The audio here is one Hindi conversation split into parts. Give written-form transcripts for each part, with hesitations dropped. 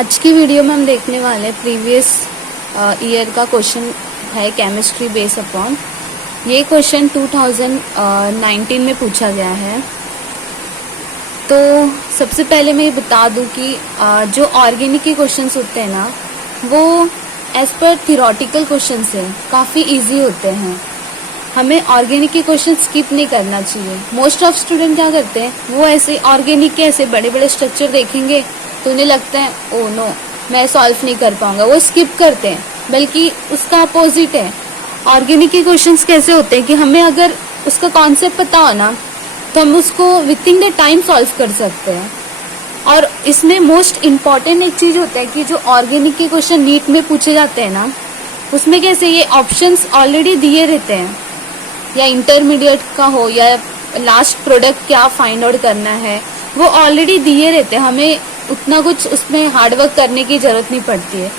आज की वीडियो में हम देखने वाले हैं प्रीवियस ईयर का क्वेश्चन है केमिस्ट्री बेस अपॉन। ये क्वेश्चन 2019 में पूछा गया है। तो सबसे पहले मैं ये बता दूं कि जो ऑर्गेनिक के क्वेश्चंस होते हैं ना, वो एज पर थियोरेटिकल क्वेश्चंस है, काफ़ी इजी होते हैं। हमें ऑर्गेनिक के क्वेश्चन स्किप नहीं करना चाहिए। मोस्ट ऑफ स्टूडेंट क्या करते हैं, वो ऐसे ऑर्गेनिक के ऐसे बड़े बड़े स्ट्रक्चर देखेंगे तो उन्हें लगता है ओ नो मैं सॉल्व नहीं कर पाऊंगा, वो स्किप करते हैं। बल्कि उसका अपोजिट है। ऑर्गेनिक के क्वेश्चंस कैसे होते हैं कि हमें अगर उसका कॉन्सेप्ट पता हो ना, तो हम उसको with in the time solve कर सकते हैं। और इसमें मोस्ट इम्पॉर्टेंट एक चीज़ होता है कि जो ऑर्गेनिक के क्वेश्चन नीट में पूछे जाते हैं ना, उसमें कैसे ये ऑप्शंस ऑलरेडी दिए रहते हैं, या इंटरमीडिएट का हो या लास्ट प्रोडक्ट क्या फाइंड आउट करना है, वो ऑलरेडी दिए रहते हैं। हमें उतना कुछ उसमें हार्डवर्क करने की जरूरत नहीं पड़ती है।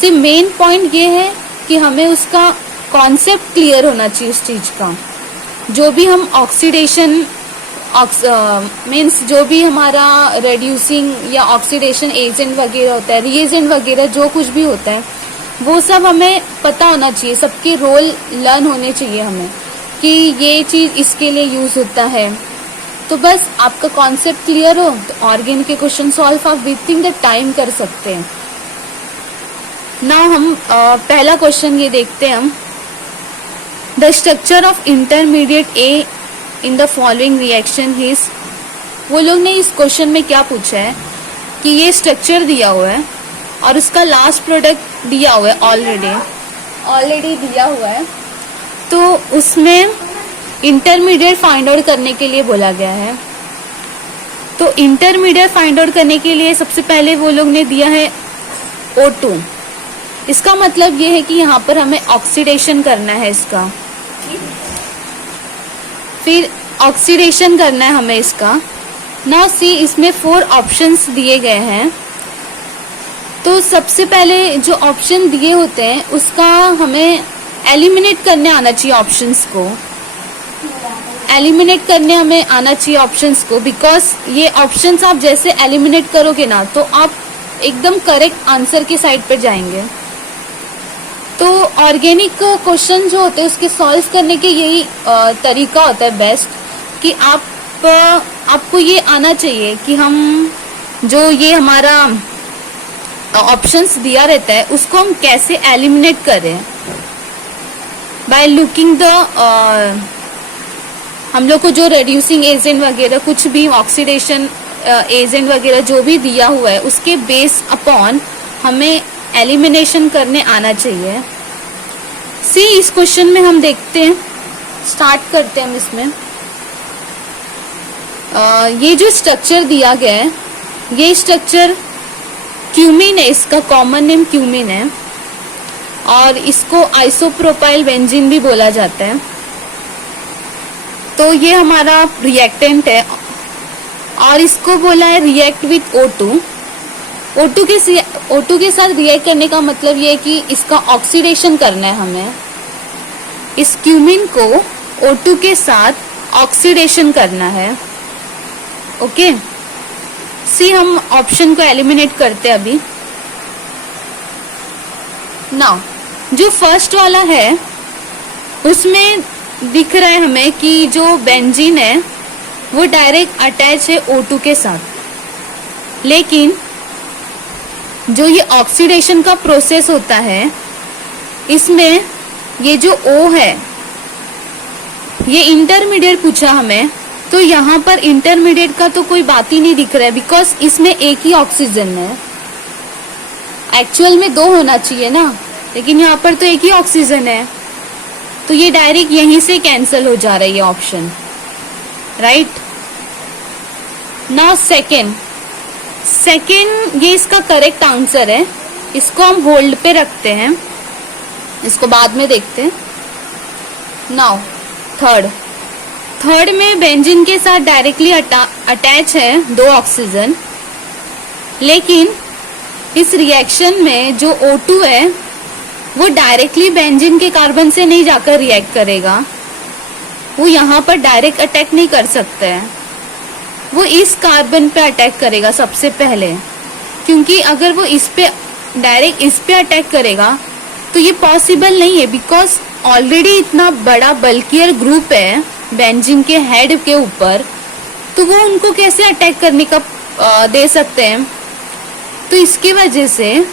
सिर्फ मेन पॉइंट ये है कि हमें उसका कॉन्सेप्ट क्लियर होना चाहिए उस चीज़ का। जो भी हम ऑक्सीडेशन मीन्स जो भी हमारा रेड्यूसिंग या ऑक्सीडेशन एजेंट वगैरह होता है, रिएजेंट वगैरह जो कुछ भी होता है, वो सब हमें पता होना चाहिए। सबके रोल लर्न होने चाहिए हमें कि ये चीज़ इसके लिए यूज़ होता है। तो बस आपका कॉन्सेप्ट क्लियर हो तो ऑर्गेनिक के क्वेश्चन सॉल्व आप विद इन द टाइम कर सकते हैं ना। हम पहला क्वेश्चन ये देखते हैं हम, the structure of intermediate A in the following reaction is. वो लोग ने इस क्वेश्चन में क्या पूछा है कि ये स्ट्रक्चर दिया हुआ है और उसका लास्ट प्रोडक्ट दिया हुआ है, ऑलरेडी दिया हुआ है। तो उसमें इंटरमीडिएट फाइंड आउट करने के लिए बोला गया है। तो इंटरमीडिएट फाइंड आउट करने के लिए सबसे पहले वो लोग ने दिया है O2। इसका मतलब ये है कि यहाँ पर हमें ऑक्सीडेशन करना है इसका, फिर ऑक्सीडेशन करना है हमें इसका ना। सी इसमें 4 ऑप्शंस दिए गए हैं। तो सबसे पहले जो ऑप्शन दिए होते हैं उसका हमें एलिमिनेट करने आना चाहिए, ऑप्शंस को एलिमिनेट करने हमें आना चाहिए ऑप्शंस को। बिकॉज ये ऑप्शंस आप जैसे एलिमिनेट करोगे ना, तो आप एकदम करेक्ट आंसर के साइड पर जाएंगे। तो ऑर्गेनिक क्वेश्चन जो होते हैं उसके सॉल्व करने के यही तरीका होता है बेस्ट, कि आपको ये आना चाहिए कि हम जो ये हमारा ऑप्शंस दिया रहता है उसको हम कैसे एलिमिनेट करें। बाय लुकिंग द हम लोग को जो रेड्यूसिंग एजेंट वगैरह कुछ भी ऑक्सीडेशन एजेंट वगैरह जो भी दिया हुआ है उसके बेस अपॉन हमें एलिमिनेशन करने आना चाहिए। सी इस क्वेश्चन में हम देखते हैं, स्टार्ट करते हैं हम इसमें। ये जो स्ट्रक्चर दिया गया है, ये स्ट्रक्चर क्यूमीन है, इसका कॉमन नेम क्यूमीन है और इसको आइसोप्रोपाइल बेंजीन भी बोला जाता है। तो ये हमारा रिएक्टेंट है और इसको बोला है रिएक्ट विथ O2। O2 के साथ रिएक्ट करने का मतलब ये है कि इसका ऑक्सीडेशन करना है हमें। इस क्यूमीन को O2 के साथ ऑक्सीडेशन करना है। ओके, सी हम ऑप्शन को एलिमिनेट करते हैं अभी। नाउ जो फर्स्ट वाला है उसमें दिख रहा है हमें कि जो बेंजीन है वो डायरेक्ट अटैच है O2 के साथ। लेकिन जो ये ऑक्सीडेशन का प्रोसेस होता है, इसमें ये जो O है, ये इंटरमीडिएट पूछा हमें, तो यहाँ पर इंटरमीडिएट का तो कोई बात ही नहीं दिख रहा है। बिकॉज इसमें एक ही ऑक्सीजन है, एक्चुअल में 2 होना चाहिए ना, लेकिन यहाँ पर तो एक ही ऑक्सीजन है। तो ये डायरेक्ट यहीं से कैंसिल हो जा रही है ऑप्शन, राइट। नाउ सेकेंड ये इसका करेक्ट आंसर है। इसको हम होल्ड पे रखते हैं, इसको बाद में देखते हैं। नाउ थर्ड में बेंजीन के साथ डायरेक्टली अटैच है 2 ऑक्सीजन, लेकिन इस रिएक्शन में जो O2 है वो डायरेक्टली बेंजीन के कार्बन से नहीं जाकर रिएक्ट करेगा, वो यहाँ पर डायरेक्ट अटैक नहीं कर सकता है, वो इस कार्बन पे अटैक करेगा सबसे पहले। क्योंकि अगर वो इस पे डायरेक्ट इस पे अटैक करेगा तो ये पॉसिबल नहीं है, बिकॉज ऑलरेडी इतना बड़ा बल्कियर ग्रुप है बेंजीन के हेड के ऊपर, तो वो उनको कैसे अटैक करने का दे सकते हैं। तो इसकी वजह से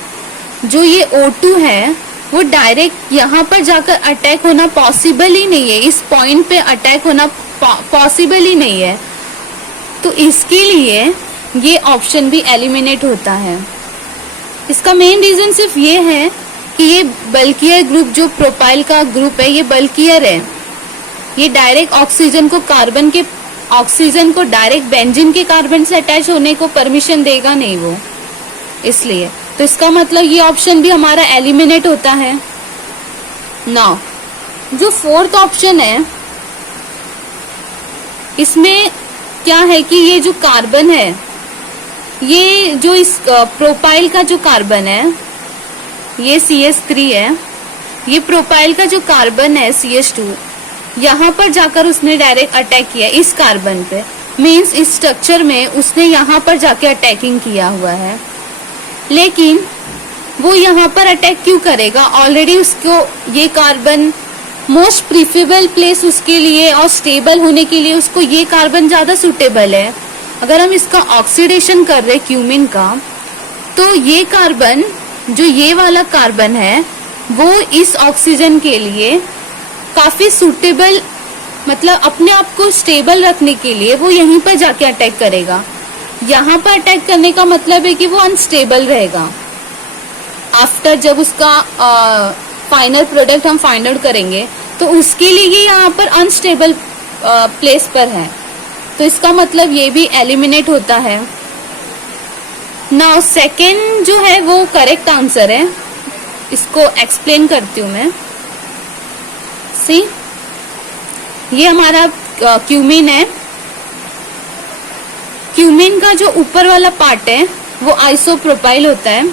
जो ये O2 है वो डायरेक्ट यहाँ पर जाकर अटैक होना पॉसिबल ही नहीं है, इस पॉइंट पे अटैक होना पॉसिबल ही नहीं है। तो इसके लिए ये ऑप्शन भी एलिमिनेट होता है। इसका मेन रीजन सिर्फ ये है कि ये बल्कियर ग्रुप, जो प्रोपाइल का ग्रुप है, ये बल्कियर है, ये डायरेक्ट ऑक्सीजन को डायरेक्ट बेंजीन के कार्बन से अटैच होने को परमिशन देगा नहीं वो, इसलिए। तो इसका मतलब ये ऑप्शन भी हमारा एलिमिनेट होता है। नाउ जो फोर्थ ऑप्शन है, इसमें क्या है कि ये जो कार्बन है, ये जो इस प्रोपाइल का जो कार्बन है, ये CH3 है, ये प्रोपाइल का जो कार्बन है CH2, यहाँ पर जाकर उसने डायरेक्ट अटैक किया इस कार्बन पे, मीन्स इस स्ट्रक्चर में उसने यहाँ पर जाके अटैकिंग किया हुआ है। लेकिन वो यहाँ पर अटैक क्यों करेगा? ऑलरेडी उसको ये कार्बन मोस्ट प्रीफरेबल प्लेस उसके लिए और स्टेबल होने के लिए उसको ये कार्बन ज्यादा सुटेबल है। अगर हम इसका ऑक्सीडेशन कर रहे क्यूमिन का, तो ये कार्बन, जो ये वाला कार्बन है, वो इस ऑक्सीजन के लिए काफी सुटेबल, मतलब अपने आप को स्टेबल रखने के लिए वो यहीं पर जाके अटैक करेगा। यहाँ पर अटैक करने का मतलब है कि वो अनस्टेबल रहेगा। आफ्टर जब उसका फाइनल प्रोडक्ट हम फाइंड आउट करेंगे तो उसके लिए ये यहाँ पर अनस्टेबल प्लेस पर है, तो इसका मतलब ये भी एलिमिनेट होता है। नाउ सेकेंड जो है वो करेक्ट आंसर है, इसको एक्सप्लेन करती हूँ मैं। सी, ये हमारा क्यूमिन है। क्यूमिन का जो ऊपर वाला पार्ट है वो आइसोप्रोपाइल होता है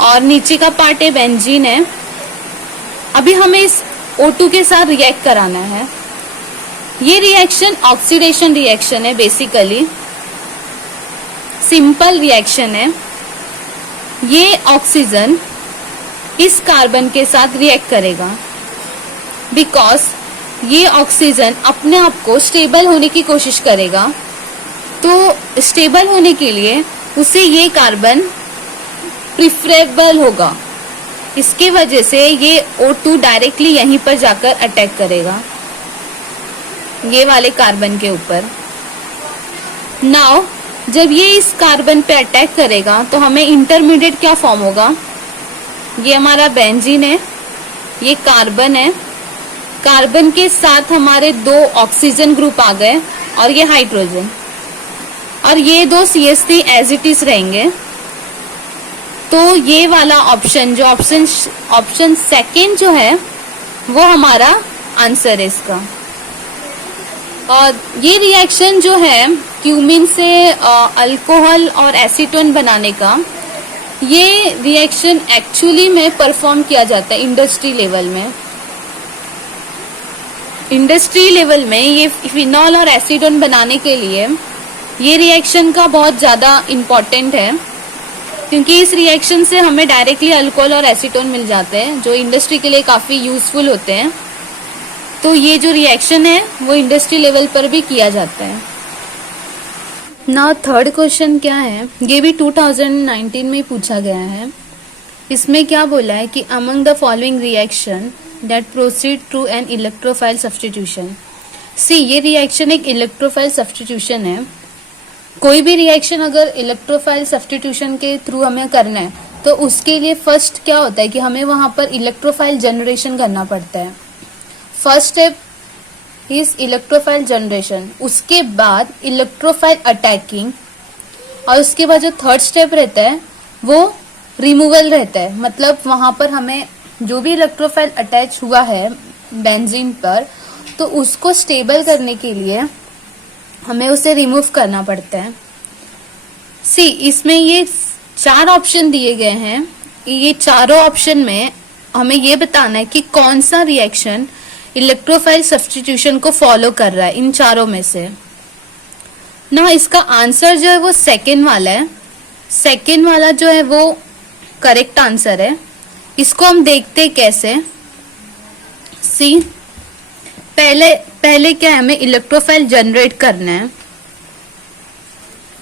और नीचे का पार्ट है बेंजीन है। अभी हमें इस O2 के साथ रिएक्ट कराना है। ये रिएक्शन ऑक्सीडेशन रिएक्शन है, बेसिकली सिंपल रिएक्शन है। ये ऑक्सीजन इस कार्बन के साथ रिएक्ट करेगा, बिकॉज ये ऑक्सीजन अपने आप को स्टेबल होने की कोशिश करेगा। तो स्टेबल होने के लिए उसे ये कार्बन प्रिफरेबल होगा, इसके वजह से ये O2 डायरेक्टली यहीं पर जाकर अटैक करेगा ये वाले कार्बन के ऊपर। नाउ जब ये इस कार्बन पे अटैक करेगा तो हमें इंटरमीडिएट क्या फॉर्म होगा? ये हमारा बेंजीन है, ये कार्बन है, कार्बन के साथ हमारे 2 ऑक्सीजन ग्रुप आ गए और ये हाइड्रोजन, और ये 2 CH3 एज इट इज रहेंगे। तो ये वाला ऑप्शन, जो ऑप्शन सेकेंड जो है वो हमारा आंसर है इसका। और ये रिएक्शन जो है क्यूमिन से अल्कोहल और एसीटोन बनाने का, ये रिएक्शन एक्चुअली में परफॉर्म किया जाता है इंडस्ट्री लेवल में। इंडस्ट्री लेवल में ये फिनॉल और एसीटोन बनाने के लिए ये रिएक्शन का बहुत ज़्यादा इम्पोर्टेंट है, क्योंकि इस रिएक्शन से हमें डायरेक्टली अल्कोहल और एसीटोन मिल जाते हैं जो इंडस्ट्री के लिए काफ़ी यूजफुल होते हैं। तो ये जो रिएक्शन है वो इंडस्ट्री लेवल पर भी किया जाता है। ना थर्ड क्वेश्चन क्या है, ये भी 2019 में पूछा गया है। इसमें क्या बोला है कि among the following reaction that proceed through an electrophile substitution. See, ये रिएक्शन एक इलेक्ट्रोफाइल सब्स्टिट्यूशन है। कोई भी रिएक्शन अगर इलेक्ट्रोफाइल सब्स्टिट्यूशन के थ्रू हमें करना है तो उसके लिए फर्स्ट क्या होता है कि हमें वहां पर इलेक्ट्रोफाइल जनरेशन करना पड़ता है। First step is electrophile generation, उसके बाद इलेक्ट्रोफाइल अटैकिंग, और उसके बाद जो थर्ड स्टेप रहता है वो रिमूवल रहता है। मतलब वहां पर हमें जो भी इलेक्ट्रोफाइल अटैच हुआ है बेंजीन पर, तो उसको स्टेबल करने के लिए हमें उसे रिमूव करना पड़ता है। सी, इसमें ये 4 ऑप्शन दिए गए हैं। ये चारों ऑप्शन में हमें ये बताना है कि कौन सा रिएक्शन इलेक्ट्रोफाइल सब्स्टिट्यूशन को फॉलो कर रहा है इन चारों में से। ना इसका आंसर जो है वो सेकेंड वाला है। सेकेंड वाला जो है वो करेक्ट आंसर है। इसको हम देखते कैसे। सी, पहले क्या है, हमें इलेक्ट्रोफाइल जनरेट करना है,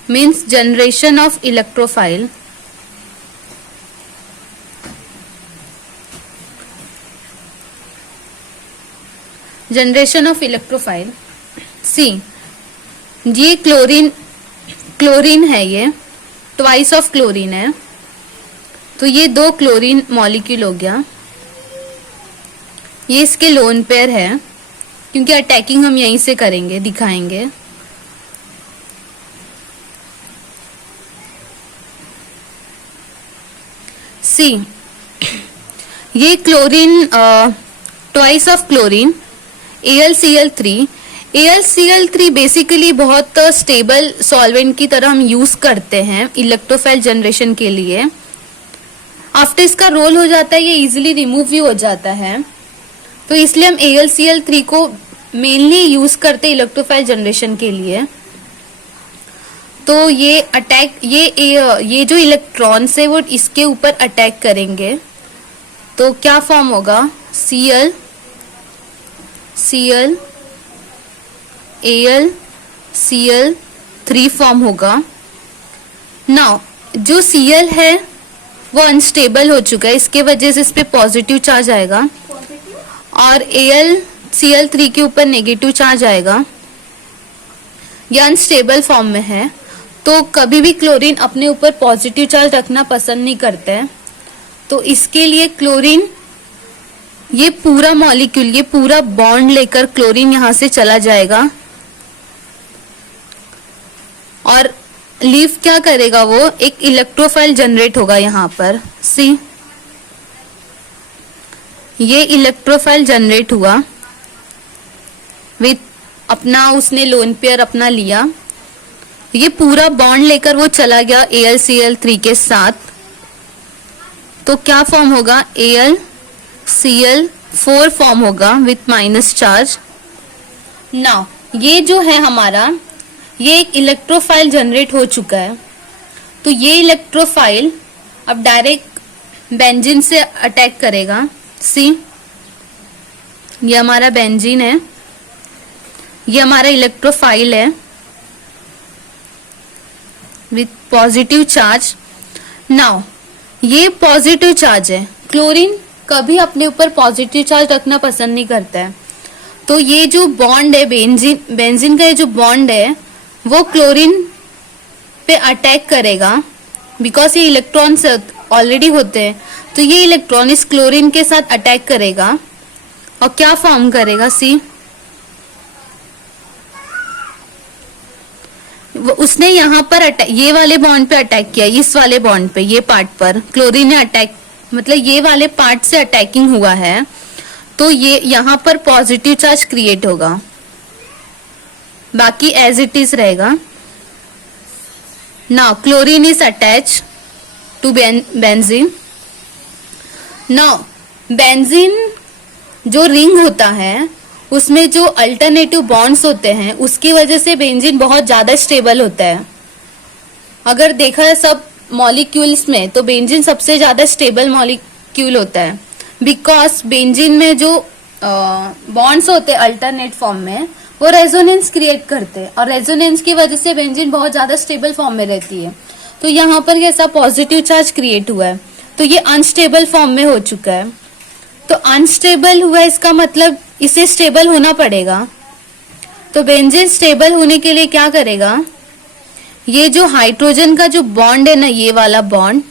means generation of electrophile. Generation of electrophile. See, ये क्लोरीन है, ये ट्वाइस ऑफ क्लोरीन है, तो ये 2 क्लोरीन मॉलिक्यूल हो गया। ये इसके लोन पेयर है, क्योंकि अटैकिंग हम यहीं से करेंगे, दिखाएंगे। सी, ये chlorine twice of chlorine AlCl3। AlCl3 basically बहुत स्टेबल सॉल्वेंट की तरह हम यूज करते हैं इलेक्ट्रोफाइल जनरेशन के लिए। आफ्टर इसका रोल हो जाता है, ये इजीली रिमूव भी हो जाता है, तो इसलिए हम AlCl3 को मेनली यूज करते हैं इलेक्ट्रोफाइल जनरेशन के लिए। तो ये अटैक, ये जो इलेक्ट्रॉन्स है वो इसके ऊपर अटैक करेंगे, तो क्या फॉर्म होगा, Cl AlCl3 फॉर्म होगा। नाउ जो Cl है वो अनस्टेबल हो चुका है, इसके वजह से इस पे पॉजिटिव चार्ज आएगा और AlCl3 के ऊपर नेगेटिव चार्ज आएगा। ये अनस्टेबल फॉर्म में है, तो कभी भी क्लोरीन अपने ऊपर पॉजिटिव चार्ज रखना पसंद नहीं करते हैं, तो इसके लिए क्लोरीन, ये पूरा मॉलिक्यूल, ये पूरा बॉन्ड लेकर क्लोरीन यहां से चला जाएगा और लीफ क्या करेगा, वो एक इलेक्ट्रोफाइल जनरेट होगा यहाँ पर। सी, ये इलेक्ट्रोफाइल जनरेट हुआ विथ अपना, उसने लोन पेयर अपना लिया, ये पूरा बॉन्ड लेकर वो चला गया AlCl3 के साथ, तो क्या फॉर्म होगा, AlCl4 फॉर्म होगा विथ माइनस चार्ज। नाउ ये जो है हमारा, ये एक इलेक्ट्रोफाइल जनरेट हो चुका है, तो ये इलेक्ट्रोफाइल अब डायरेक्ट बेंजीन से अटैक करेगा। सी, ये हमारा बेंजीन है, ये हमारा इलेक्ट्रोफाइल है विथ पॉजिटिव चार्ज। नाउ ये पॉजिटिव चार्ज है, क्लोरीन कभी अपने ऊपर पॉजिटिव चार्ज रखना पसंद नहीं करता है, तो ये जो बॉन्ड है बेंजीन का, ये जो बॉन्ड है वो क्लोरीन पे अटैक करेगा, बिकॉज ये इलेक्ट्रॉन्स ऑलरेडी होते हैं, तो ये इलेक्ट्रॉन इस क्लोरीन के साथ अटैक करेगा और क्या फॉर्म करेगा, सी, उसने यहाँ पर ये वाले बॉन्ड पे अटैक किया, इस वाले बॉन्ड पे, ये पार्ट पर क्लोरीन ने अटैक, मतलब ये वाले पार्ट से अटैकिंग हुआ है, तो ये यहाँ पर पॉजिटिव चार्ज क्रिएट होगा, बाकी एज इट इज रहेगा। Now chlorine is attach to benzene. Now benzene जो रिंग होता है उसमें जो अल्टरनेटिव बॉन्ड्स होते हैं, उसकी वजह से बेंजीन बहुत ज्यादा स्टेबल होता है। अगर देखा है सब मॉलिक्यूल्स में, तो बेंजीन सबसे ज्यादा स्टेबल मॉलिक्यूल होता है, बिकॉज बेंजीन में जो बॉन्ड्स होते हैं अल्टरनेट फॉर्म में, वो रेजोनेंस क्रिएट करते हैं, और रेजोनेंस की वजह से बेंजीन बहुत ज्यादा स्टेबल फॉर्म में रहती है। तो यहाँ पर ऐसा पॉजिटिव चार्ज क्रिएट हुआ है, तो ये अनस्टेबल फॉर्म में हो चुका है। तो अनस्टेबल हुआ, इसका मतलब इसे स्टेबल होना पड़ेगा। तो बेंजीन स्टेबल होने के लिए क्या करेगा, ये जो हाइड्रोजन का जो बॉन्ड है ना, ये वाला बॉन्ड,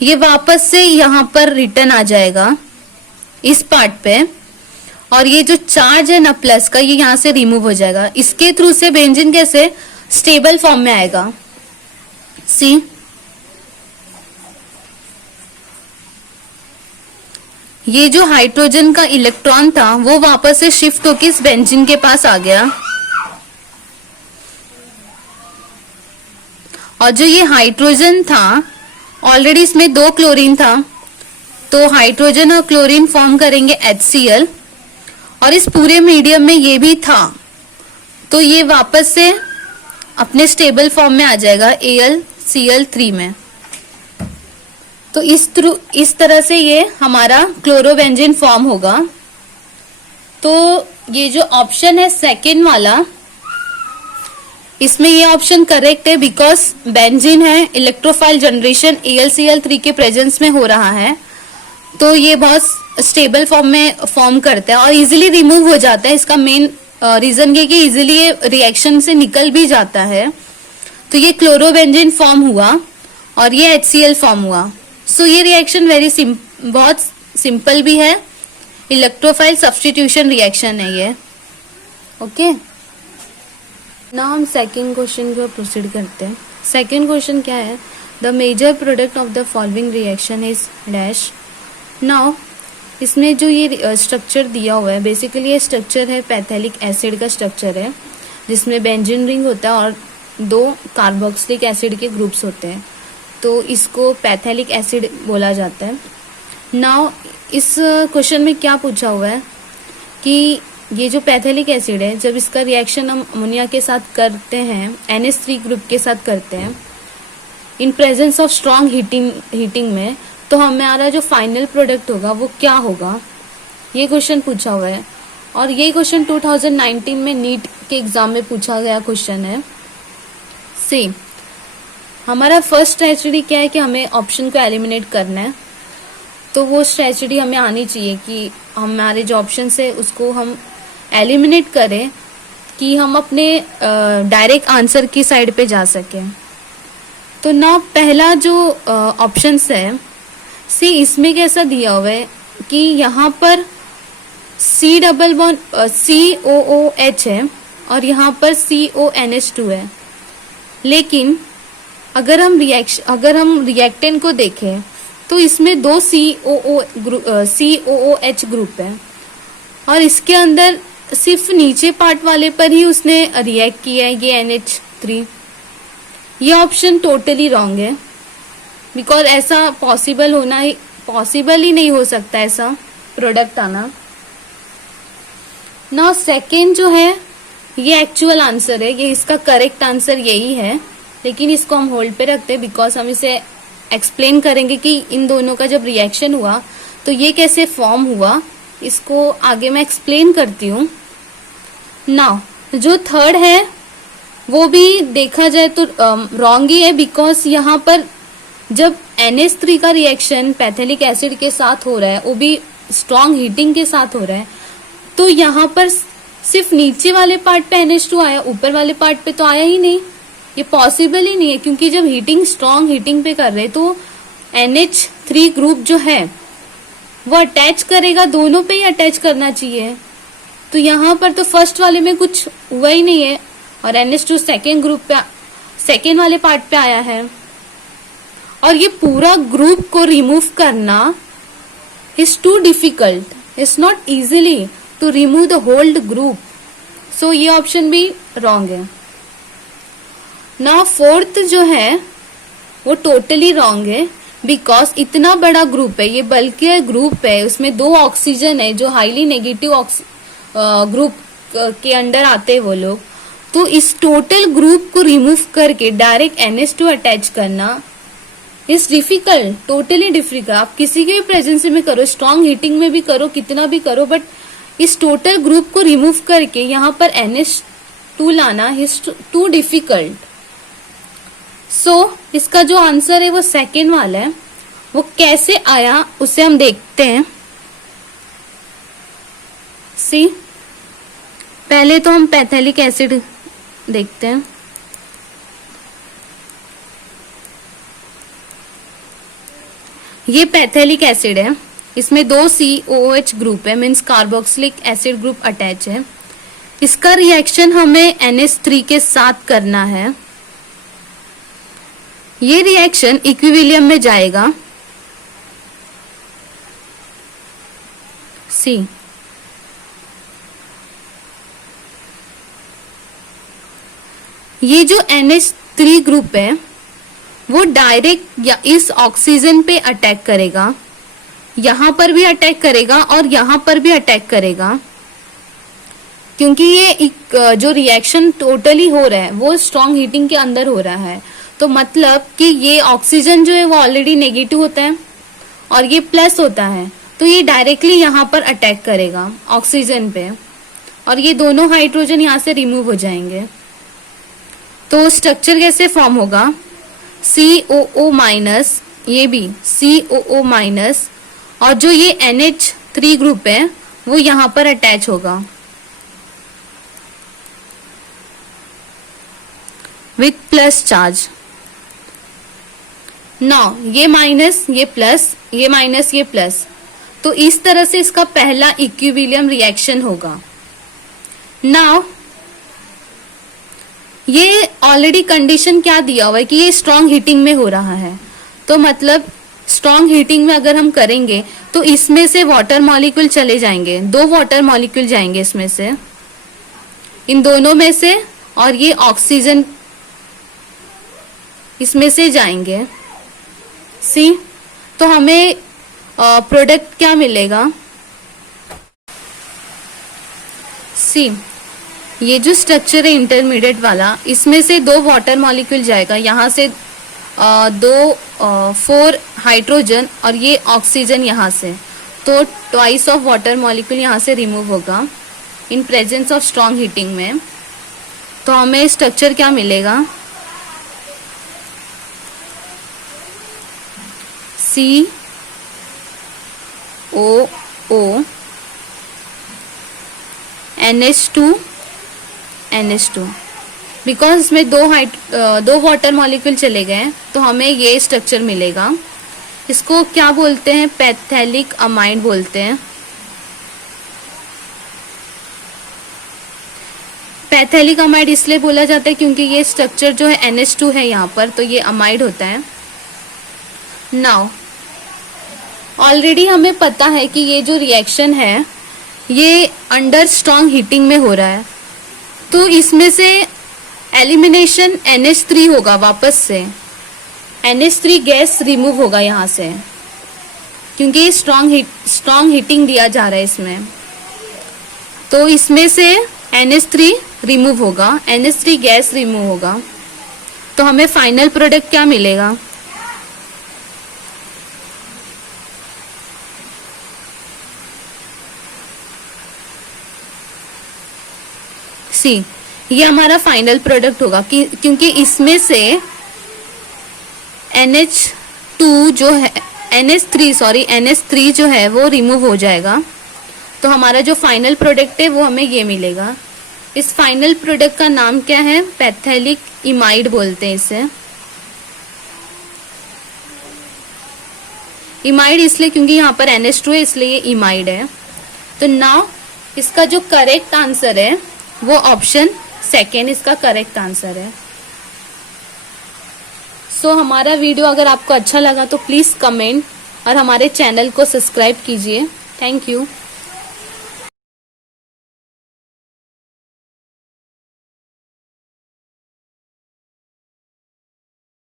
ये वापस से यहाँ पर रिटर्न आ जाएगा इस पार्ट पे, और ये जो चार्ज है ना प्लस का, ये यहाँ से रिमूव हो जाएगा। इसके थ्रू से बेंजीन कैसे स्टेबल फॉर्म में आएगा। सी, ये जो हाइड्रोजन का इलेक्ट्रॉन था वो वापस से शिफ्ट होकर इस बेंजीन के पास आ गया, और जो ये हाइड्रोजन था, ऑलरेडी इसमें 2 क्लोरीन था, तो हाइड्रोजन और क्लोरीन फॉर्म करेंगे HCl, और इस पूरे मीडियम में ये भी था, तो ये वापस से अपने स्टेबल फॉर्म में आ जाएगा AlCl3 में। तो इस तरह से ये हमारा क्लोरोबेंजीन फॉर्म होगा। तो ये जो ऑप्शन है सेकेंड वाला, इसमें ये ऑप्शन करेक्ट है बिकॉज बेंजीन है, इलेक्ट्रोफाइल जनरेशन AlCl3 के प्रेजेंस में हो रहा है, तो ये बहुत स्टेबल फॉर्म में फॉर्म करता है और इजीली रिमूव हो जाता है। इसका मेन रीजन ये कि इजीली ये रिएक्शन से निकल भी जाता है। तो ये क्लोरोबेंजीन फॉर्म हुआ और ये HCl फॉर्म हुआ। सो ये रिएक्शन बहुत सिंपल भी है, इलेक्ट्रोफाइल सब्स्टिट्यूशन रिएक्शन है ये। ओके, नाउ हम सेकंड क्वेश्चन को प्रोसीड करते हैं। सेकंड क्वेश्चन क्या है, the major product of the following reaction is dash. Now इसमें जो ये स्ट्रक्चर दिया हुआ है, बेसिकली ये स्ट्रक्चर है पैथेलिक एसिड का स्ट्रक्चर है, जिसमें बेंजीन रिंग होता है और 2 कार्बोक्सिलिक एसिड के ग्रुप्स होते हैं, तो इसको पैथेलिक एसिड बोला जाता है। नाउ इस क्वेश्चन में क्या पूछा हुआ है कि ये जो पैथेलिक एसिड है, जब इसका रिएक्शन हम अमोनिया के साथ करते हैं, NH3 ग्रुप के साथ करते हैं in presence of strong heating में, तो हमारा जो फाइनल प्रोडक्ट होगा वो क्या होगा, ये क्वेश्चन पूछा हुआ है। और ये क्वेश्चन 2019 में नीट के एग्जाम में पूछा गया क्वेश्चन है। सेम हमारा फर्स्ट स्ट्रेटजी क्या है कि हमें ऑप्शन को एलिमिनेट करना है, तो वो स्ट्रेटजी हमें आनी चाहिए कि हमारे जो ऑप्शन है उसको हम एलिमिनेट करें कि हम अपने डायरेक्ट आंसर की साइड पे जा सकें। तो ना पहला जो ऑप्शन है, सी इसमें कैसा दिया हुआ है कि यहाँ पर C डबल बॉन्ड COOH है और यहाँ पर CONH2 है, लेकिन अगर हम रिएक्टेंट को देखें तो इसमें 2 COOH ग्रुप है और इसके अंदर सिर्फ नीचे पार्ट वाले पर ही उसने रिएक्ट किया है, ये NH3। ये ऑप्शन टोटली रॉन्ग है बिकॉज ऐसा पॉसिबल ही नहीं हो सकता ऐसा प्रोडक्ट आना। ना सेकेंड जो है ये एक्चुअल आंसर है, ये इसका करेक्ट आंसर यही है, लेकिन इसको हम होल्ड पे रखते हैं बिकॉज हम इसे एक्सप्लेन करेंगे कि इन दोनों का जब रिएक्शन हुआ तो ये कैसे फॉर्म हुआ, इसको आगे मैं एक्सप्लेन करती हूँ। नाउ जो थर्ड है वो भी देखा जाए तो रॉन्ग ही है बिकॉज यहाँ पर जब NH3 का रिएक्शन पैथेलिक एसिड के साथ हो रहा है, वो भी स्ट्रॉन्ग हीटिंग के साथ हो रहा है, तो यहाँ पर सिर्फ नीचे वाले पार्ट पे NH2 आया, ऊपर वाले पार्ट पे तो आया ही नहीं। ये पॉसिबल ही नहीं है क्योंकि जब स्ट्रॉन्ग हीटिंग पे कर रहे तो NH3 ग्रुप जो है वो अटैच करेगा, दोनों पे ही अटैच करना चाहिए। तो यहाँ पर तो फर्स्ट वाले में कुछ हुआ ही नहीं है और NH2 सेकेंड वाले पार्ट पे आया है, और ये पूरा ग्रुप को रिमूव करना is too difficult, it's not easily to remove the hold group. So ये ऑप्शन भी रॉन्ग है। ना फोर्थ जो है वो टोटली रॉन्ग है बिकॉज इतना बड़ा ग्रुप है, ये बल्कि ग्रुप है, उसमें 2 ऑक्सीजन है जो हाईली नेगेटिव ग्रुप के अंडर आते हैं वो लोग, तो इस टोटल ग्रुप को रिमूव करके डायरेक्ट NH2 अटैच करना इज डिफिकल्ट, टोटली डिफिकल्ट। आप किसी के भी प्रेजेंस में करो, स्ट्रॉन्ग हीटिंग में भी करो, कितना भी करो, बट इस टोटल ग्रुप को रिमूव करके यहाँ पर NH2 लाना इज टू डिफिकल्ट। सो इसका जो आंसर है वो सेकेंड वाला है। वो कैसे आया उसे हम देखते हैं। सी पहले तो हम पैथेलिक एसिड देखते हैं। ये पैथेलिक एसिड है, इसमें 2 COOH ग्रुप है, means carboxylic acid group attach है। इसका रिएक्शन हमें NH3 के साथ करना है। ये रिएक्शन इक्विलिब्रियम में जाएगा। सी ये जो NH3 ग्रुप है वो डायरेक्ट या इस ऑक्सीजन पे अटैक करेगा, यहां पर भी अटैक करेगा और यहां पर भी अटैक करेगा, क्योंकि ये जो रिएक्शन टोटली हो रहा है वो स्ट्रॉन्ग हीटिंग के अंदर हो रहा है। तो मतलब कि ये ऑक्सीजन जो है वो ऑलरेडी नेगेटिव होता है, और ये प्लस होता है, तो ये डायरेक्टली यहाँ पर अटैक करेगा ऑक्सीजन पे, और ये दोनों हाइड्रोजन यहाँ से रिमूव हो जाएंगे। तो स्ट्रक्चर कैसे फॉर्म होगा, COO माइनस, ये भी COO माइनस, और जो ये NH3 ग्रुप है वो यहाँ पर अटैच होगा विथ प्लस चार्ज। नाउ ये माइनस, ये प्लस, ये माइनस, ये प्लस, तो इस तरह से इसका पहला इक्विलिब्रियम रिएक्शन होगा। नाउ ये ऑलरेडी कंडीशन क्या दिया हुआ है कि ये स्ट्रॉन्ग हीटिंग में हो रहा है, तो मतलब स्ट्रॉन्ग हीटिंग में अगर हम करेंगे तो इसमें से वाटर मॉलिक्यूल चले जाएंगे, 2 वाटर मॉलिक्यूल जाएंगे इसमें से, इन दोनों में से, और ये ऑक्सीजन इसमें से जाएंगे। सी, तो हमें प्रोडक्ट क्या मिलेगा, सी, ये जो स्ट्रक्चर है इंटरमीडिएट वाला, इसमें से 2 वाटर मॉलिक्यूल जाएगा, यहाँ से 4 हाइड्रोजन और ये ऑक्सीजन यहाँ से, तो ट्वाइस ऑफ वाटर मॉलिक्यूल यहाँ से रिमूव होगा in presence of strong heating में। तो हमें स्ट्रक्चर क्या मिलेगा, COO NH2 बिकॉज इसमें 2 वाटर मॉलिक्यूल चले गए, तो हमें ये स्ट्रक्चर मिलेगा। इसको क्या बोलते हैं, पैथेलिक अमाइड बोलते हैं। पैथेलिक अमाइड इसलिए बोला जाता है क्योंकि ये स्ट्रक्चर जो है NH2 है यहाँ पर, तो ये अमाइड होता है। नाउ ऑलरेडी हमें पता है कि ये जो रिएक्शन है ये अंडर स्ट्रॉन्ग हीटिंग में हो रहा है, तो इसमें से एलिमिनेशन NH3 होगा, वापस से NH3 गैस रिमूव होगा यहाँ से, क्योंकि स्ट्रॉन्ग हीटिंग दिया जा रहा है इसमें, तो इसमें से NH3 रिमूव होगा, NH3 गैस रिमूव होगा। तो हमें फाइनल प्रोडक्ट क्या मिलेगा, सी, ये हमारा फाइनल प्रोडक्ट होगा क्योंकि इसमें से NH2 जो है, NH3 जो है वो रिमूव हो जाएगा, तो हमारा जो फाइनल प्रोडक्ट है वो हमें ये मिलेगा। इस फाइनल प्रोडक्ट का नाम क्या है, पैथेलिक इमाइड बोलते हैं इसे। इमाइड इसलिए क्योंकि यहाँ पर NH2 है, इसलिए ये इमाइड है। तो नाउ इसका जो करेक्ट आंसर है वो ऑप्शन सेकेंड इसका करेक्ट आंसर है। सो हमारा वीडियो अगर आपको अच्छा लगा तो प्लीज कमेंट और हमारे चैनल को सब्सक्राइब कीजिए। Thank you.